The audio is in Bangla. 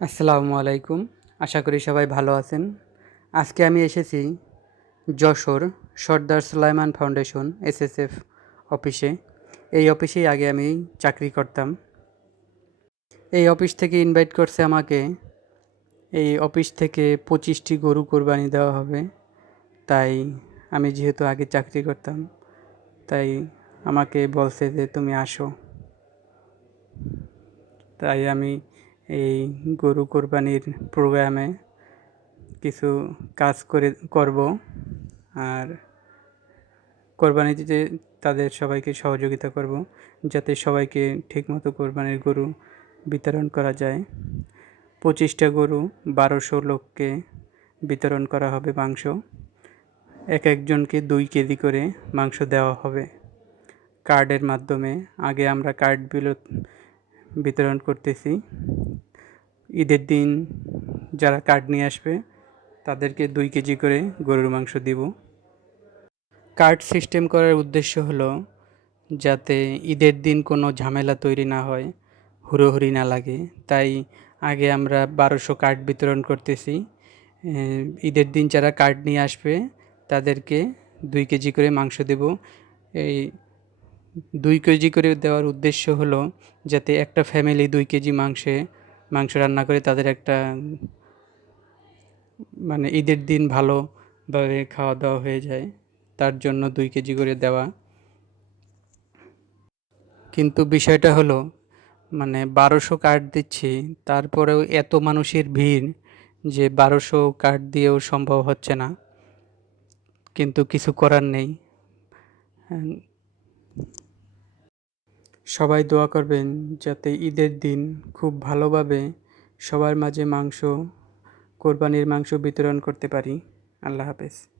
আসসালামু আলাইকুম। আশা করি সবাই ভালো আছেন। আজকে আমি এসেছি যশোর সর্দার সুলাইমান ফাউন্ডেশন এসএসএফ অফিসে। এই অফিসেই আগে আমি চাকরি করতাম। এই অফিস থেকে ইনভাইট করছে আমাকে। এই অফিস থেকে পঁচিশটি গরু কোরবানি দেওয়া হবে। তাই আমি যেহেতু আগে চাকরি করতাম, তাই আমাকে বলছে যে তুমি আসো। তাই আমি এই গরু কোরবানির প্রোগ্রামে কিছু কাজ করে, করব। আর কোরবানি দিতে তাদের সবাইকে সহযোগিতা করব, যাতে সবাইকে ঠিকমতো কোরবানির গরু বিতরণ করা যায়। পঁচিশটা গরু বারোশো লোককে বিতরণ করা হবে মাংস। এক একজনকে দুই কেজি করে মাংস দেওয়া হবে। কার্ডের মাধ্যমে। আগে আমরা কার্ড বিতরণ করতেছি। ঈদের দিন যারা কার্ড নিয়ে আসবে, তাদেরকে দুই কেজি করে গরুর মাংস দিব। কার্ড সিস্টেম করার উদ্দেশ্য হলো যাতে ঈদের দিন কোনো ঝামেলা তৈরি না হয়, হুড়োহুড়ি না লাগে। তাই আগে আমরা বারোশো কার্ড বিতরণ করতেছি। ঈদের দিন যারা কার্ড নিয়ে আসবে, তাদেরকে দুই কেজি করে মাংস দেব। এই দুই কেজি করে দেওয়ার উদ্দেশ্য হলো যাতে একটা ফ্যামিলি দুই কেজি মাংসে, মাংস রান্না করে তাদের একটা মানে ঈদের দিন ভালোভাবে খাওয়া দাওয়া হয়ে যায়, তার জন্য দুই কেজি করে দেওয়া। কিন্তু বিষয়টা হলো মানে বারোশো কার্ড দিচ্ছি, তারপরেও এত মানুষের ভিড় যে বারোশো কার্ড দিয়েও সম্ভব হচ্ছে না। কিন্তু কিছু করার নেই। সবাই দোয়া করবেন যাতে ঈদের দিন খুব ভালোভাবে সবার মাঝে মাংস, কোরবানির মাংস বিতরণ করতে পারি। আল্লাহ হাফেজ।